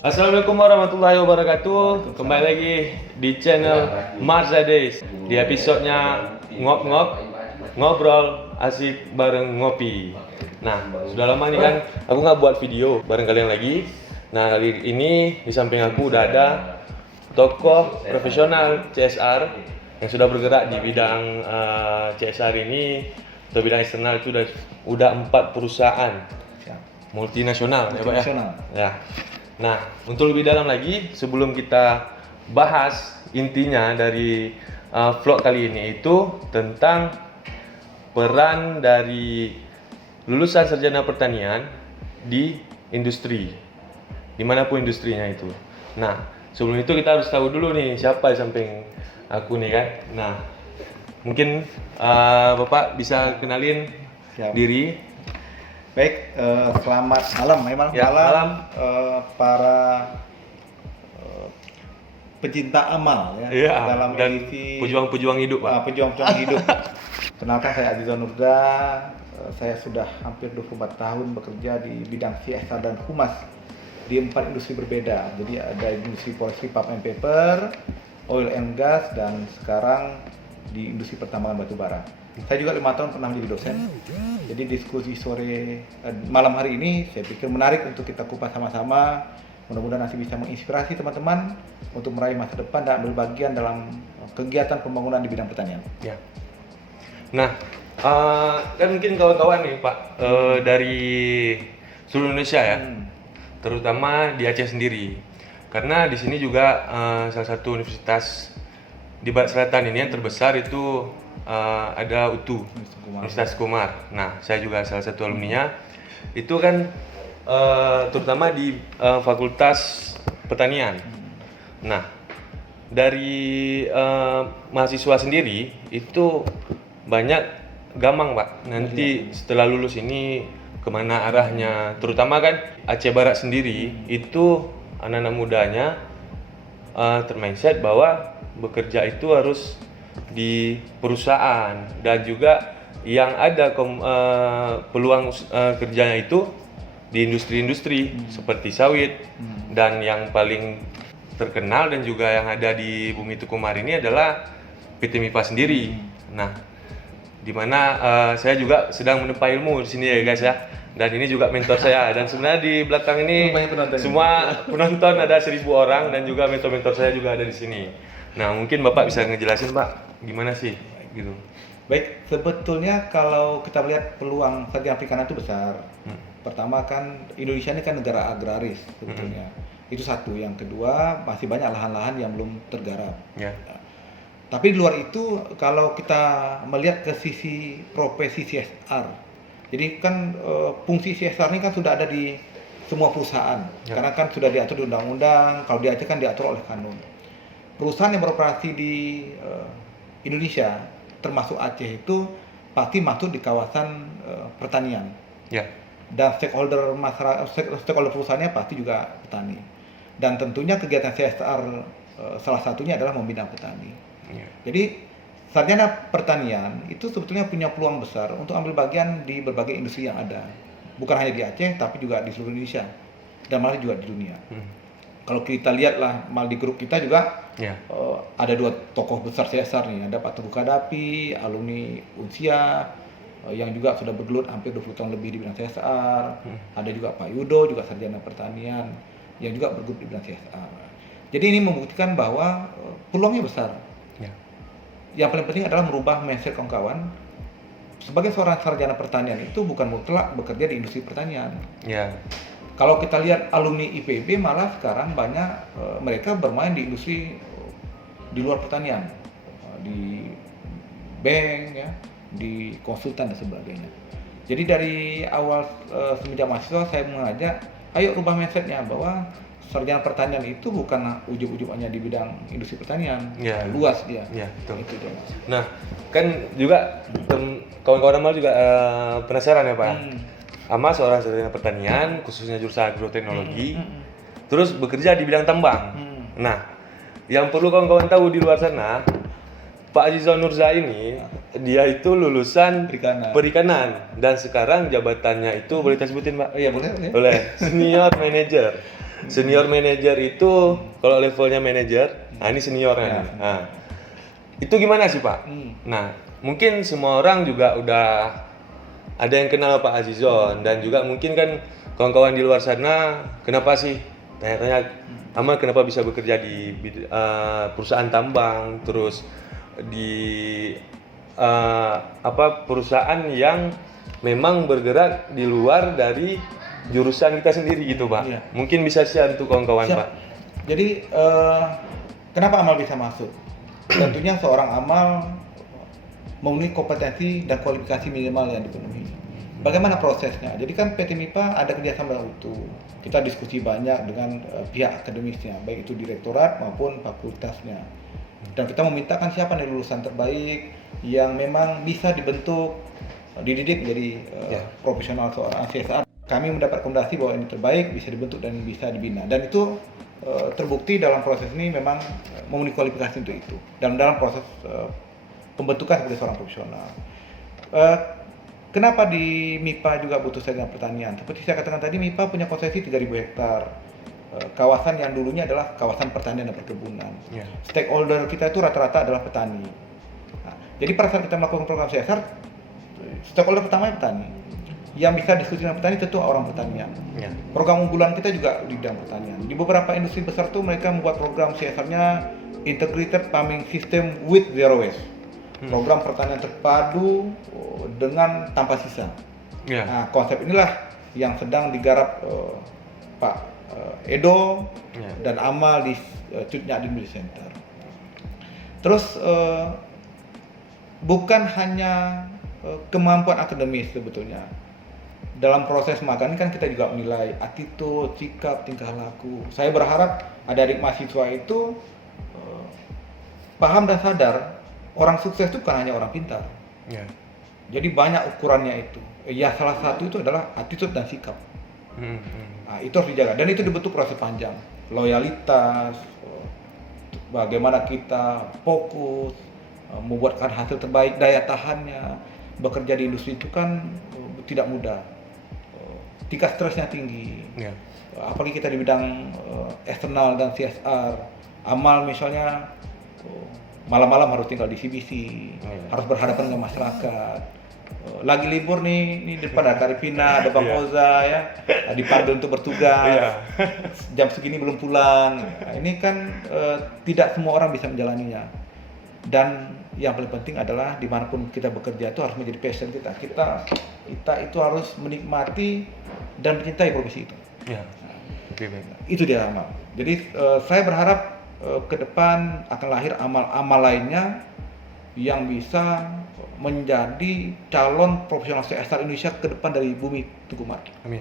Assalamualaikum warahmatullahi wabarakatuh. Kembali lagi di channel Marza Days. Di episodenya ngobrol asik bareng ngopi. Nah, sudah lama nih kan aku nggak buat video bareng kalian lagi. Nah, kali ini di samping aku udah ada tokoh profesional CSR yang sudah bergerak di bidang CSR ini atau bidang eksternal itu udah 4 perusahaan multinasional ya Pak ya. Ya. Nah, untuk lebih dalam lagi, sebelum kita bahas intinya dari vlog kali ini itu tentang peran dari lulusan sarjana pertanian di industri, dimanapun industrinya itu. Nah, sebelum itu kita harus tahu dulu nih siapa di samping aku nih kan. Nah, mungkin Bapak bisa kenalin diri. Baik, selamat malam. Memang Ya, malam para pecinta amal ya, Iya, dalam dan edisi pejuang-pejuang hidup, Pak. pejuang-pejuang hidup. Kenalkan, saya Azizon Nurza. Saya sudah hampir 24 tahun bekerja di bidang CSR dan humas di 4 industri berbeda. Jadi ada industri forestry, pulp and paper, oil and gas, dan sekarang di industri pertambangan batu bara. Saya juga 5 tahun pernah menjadi dosen. Jadi diskusi malam hari ini saya pikir menarik untuk kita kupas sama-sama. Mudah-mudahan nanti bisa menginspirasi teman-teman untuk meraih masa depan dan ambil bagian dalam kegiatan pembangunan di bidang pertanian. Ya. Nah, kan mungkin kawan-kawan nih Pak dari seluruh Indonesia ya, terutama di Aceh sendiri. Karena di sini juga salah satu universitas di Barat Selatan ini yang terbesar itu ada UTU, Universitas Kumar. Nah, saya juga salah satu alumninya. Itu kan terutama di Fakultas Pertanian. Nah, dari mahasiswa sendiri itu banyak gamang Pak. Nanti setelah lulus ini kemana arahnya? Terutama kan Aceh Barat sendiri itu anak-anak mudanya termindset bahwa bekerja itu harus di perusahaan dan juga yang ada peluang kerjanya itu di industri-industri seperti sawit dan yang paling terkenal dan juga yang ada di Bumi Tukumar ini adalah PT MIPA sendiri. Nah, di mana saya juga sedang menempa ilmu di sini ya guys ya. Dan ini juga mentor saya, dan sebenarnya di belakang ini semua penonton ada 1.000 orang dan juga mentor-mentor saya juga ada di sini. Nah, mungkin Bapak bisa ngejelasin Pak, gimana sih gitu. Baik, sebetulnya kalau kita melihat peluang sarjana perikanan itu besar. Pertama kan Indonesia ini kan negara agraris sebetulnya. Itu satu. Yang kedua, masih banyak lahan-lahan yang belum tergarap. Ya. Tapi di luar itu kalau kita melihat ke sisi profesi CSR, jadi kan fungsi CSR ini kan sudah ada di semua perusahaan, karena kan sudah diatur di undang-undang. Kalau di Aceh kan diatur oleh kanun. Perusahaan yang beroperasi di Indonesia, termasuk Aceh itu pasti masuk di kawasan pertanian. Ya. Dan stakeholder perusahaannya pasti juga petani. Dan tentunya kegiatan CSR salah satunya adalah membina petani. Ya. Jadi sarjana pertanian itu sebetulnya punya peluang besar untuk ambil bagian di berbagai industri yang ada. Bukan hanya di Aceh, tapi juga di seluruh Indonesia. Dan malah juga di dunia. Kalau kita lihatlah, mal di grup kita juga ada 2 tokoh besar CSR nih. Ada Pak Teguh Kadapi, alumni Unsia, yang juga sudah bergelut hampir 20 tahun lebih di bidang CSR. Ada juga Pak Yudo, juga sarjana pertanian, yang juga bergelut di bidang CSR. Jadi ini membuktikan bahwa peluangnya besar. Yang paling penting adalah merubah mindset kawan-kawan. Sebagai seorang sarjana pertanian itu bukan mutlak bekerja di industri pertanian. Ya. Kalau kita lihat alumni IPB malah sekarang banyak mereka bermain di industri di luar pertanian, di bank ya, di konsultan dan sebagainya. Jadi dari awal semenjak mahasiswa saya mengajak, ayo rubah mindsetnya bahwa sarjana pertanian itu bukan ujub-ujub hanya di bidang industri pertanian, luas dia. Ya, betul. Itu dia. Nah, kan juga kawan-kawan amal juga penasaran ya Pak. Amal seorang sarjana pertanian, khususnya jurusan agroteknologi, terus bekerja di bidang tambang. Nah, yang perlu kawan-kawan tahu di luar sana, Pak Azizon Nurza ini dia itu lulusan perikanan dan sekarang jabatannya itu boleh kita sebutin Pak? Oh iya boleh. Boleh. Senior Manager. Senior manager itu kalau levelnya manajer, nah ini seniornya. Ya. Nah, itu gimana sih Pak? Nah, mungkin semua orang juga udah ada yang kenal Pak Azizon dan juga mungkin kan kawan-kawan di luar sana, kenapa sih tanya-tanya Amal kenapa bisa bekerja di perusahaan tambang, terus di perusahaan yang memang bergerak di luar dari jurusan kita sendiri gitu Pak. Iya. Mungkin bisa share untuk kawan-kawan Siap. Pak. Jadi kenapa Amal bisa masuk? Tentunya seorang Amal memenuhi kompetensi dan kualifikasi minimal yang dipenuhi. Bagaimana prosesnya? Jadi kan PT MIPA ada kerjasama yang utuh. Kita diskusi banyak dengan pihak akademisnya, baik itu direktorat maupun fakultasnya. Dan kita memintakan siapa nih lulusan terbaik yang memang bisa dibentuk, dididik menjadi profesional seorang CSR. Kami mendapat rekomendasi bahwa ini terbaik, bisa dibentuk dan bisa dibina. Dan itu terbukti dalam proses ini memang memenuhi kualifikasi untuk itu. Dalam proses pembentukan sebagai seorang profesional. Kenapa di MIPA juga butuh sarjana pertanian? Seperti saya katakan tadi, MIPA punya konsesi 3.000 hektar. Kawasan yang dulunya adalah kawasan pertanian dan perkebunan. Stakeholder kita itu rata-rata adalah petani. Nah, jadi pada saat kita melakukan program CSR, stakeholder pertama petani. Yang bisa diskusi dengan petani tentu orang pertanian. Program unggulan kita juga di bidang pertanian. Di beberapa industri besar tuh mereka membuat program CSR-nya Integrated Farming System with Zero Waste. Program pertanian terpadu dengan tanpa sisa. Nah, konsep inilah yang sedang digarap Pak Edo dan Amal di Cut Nyak Dinh Center. Terus bukan hanya kemampuan akademis sebetulnya. Dalam proses magang kan kita juga menilai attitude, sikap, tingkah laku. Saya berharap adik-adik mahasiswa itu paham dan sadar orang sukses itu bukan hanya orang pintar. Jadi banyak ukurannya itu. Ya salah satu itu adalah attitude dan sikap. Nah, itu harus dijaga dan itu dibentuk proses panjang. Loyalitas, bagaimana kita fokus, membuatkan hasil terbaik, daya tahannya. Bekerja di industri itu kan tidak mudah. Tingkat stresnya tinggi. Apalagi kita di bidang eksternal dan CSR. Amal misalnya malam-malam harus tinggal di CBC, harus berhadapan dengan masyarakat. Lagi libur nih di depan ada Karipina, ada Bang Oza ya, dipanggil untuk bertugas. Jam segini belum pulang. Nah, ini kan tidak semua orang bisa menjalaninya. Dan yang paling penting adalah dimanapun kita bekerja itu harus menjadi passion kita. Kita itu harus menikmati dan mencintai profesi itu. Itu dia Amal. Jadi saya berharap ke depan akan lahir amal-amal lainnya yang bisa menjadi calon profesional CSR Indonesia ke depan dari bumi Tugu Mart. Amin.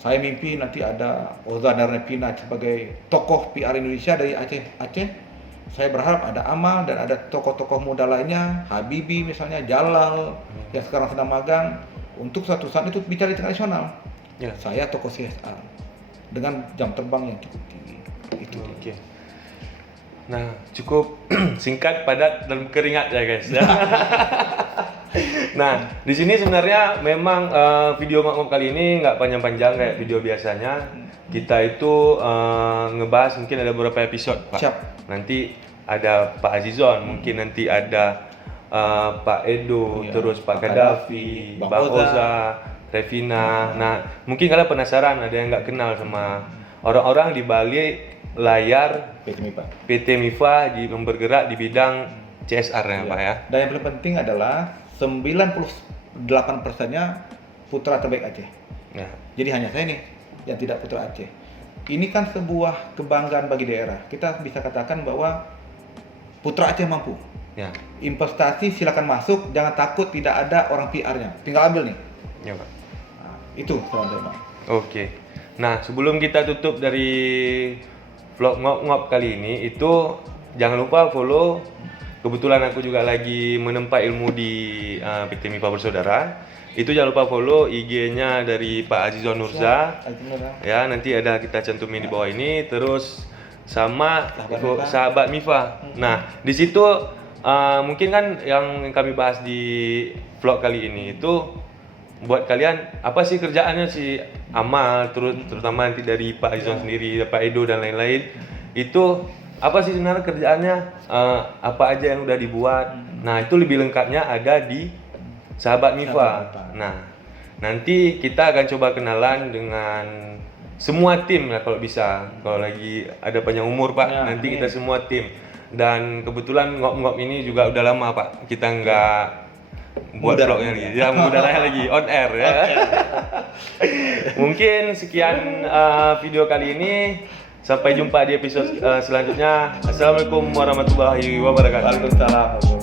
Saya mimpi nanti ada Oza Darnepina sebagai tokoh PR Indonesia dari Aceh. Saya berharap ada Amal dan ada tokoh-tokoh muda lainnya, Habibie misalnya, Jalal yang sekarang sedang magang, untuk suatu saat itu bicara internasional. Saya tokoh CSR dengan jam terbang yang cukup tinggi. Itu dia. Nah, cukup singkat, padat, dan berkeringat ya guys. Nah, di sini sebenarnya memang video ngop kali ini nggak panjang-panjang kayak video biasanya. Kita itu ngebahas mungkin ada beberapa episode, Pak. Siap. Nanti ada Pak Azizon, mungkin nanti ada Pak Edo, terus Pak Gaddafi, Bang Oza, Revina. Nah, mungkin kalian penasaran, ada yang nggak kenal sama orang-orang di balik layar PT MIPA yang bergerak di bidang CSR-nya, Pak ya. Dan yang paling penting adalah 98%-nya putra terbaik Aceh. Jadi hanya saya nih yang tidak putra Aceh. Ini kan sebuah kebanggaan bagi daerah. Kita bisa katakan bahwa putra Aceh mampu. Investasi silakan masuk, jangan takut tidak ada orang PR-nya. Tinggal ambil nih. Pak. Nah, itu teman-teman. Oke. Nah, sebelum kita tutup dari vlog ngop kali ini, itu jangan lupa follow. Kebetulan aku juga lagi menempa ilmu di PT MIPA Bersaudara. Itu jangan lupa follow IG-nya dari Pak Azizon Nurza. Ya, nanti ada kita cantumin di bawah ini. Terus sama sahabat MIPA. Nah, di situ mungkin kan yang kami bahas di vlog kali ini itu buat kalian apa sih kerjaannya si Amal, terutama nanti dari Pak Izon sendiri, Pak Edo dan lain-lain, itu apa sih sebenarnya kerjaannya, apa aja yang udah dibuat. Nah itu lebih lengkapnya ada di Sahabat Mifa. Nah nanti kita akan coba kenalan dengan semua tim lah kalau bisa, kalau lagi ada panjang umur Pak, Ya, nanti amin. kita semua tim. Dan kebetulan ngop-ngop ini juga udah lama Pak, kita nggak buat Mudah. vlognya lagi, ya mudah lagi on air ya. Mungkin sekian video kali ini, sampai jumpa di episode selanjutnya. Assalamualaikum warahmatullahi wabarakatuh. Waalaikumsalam.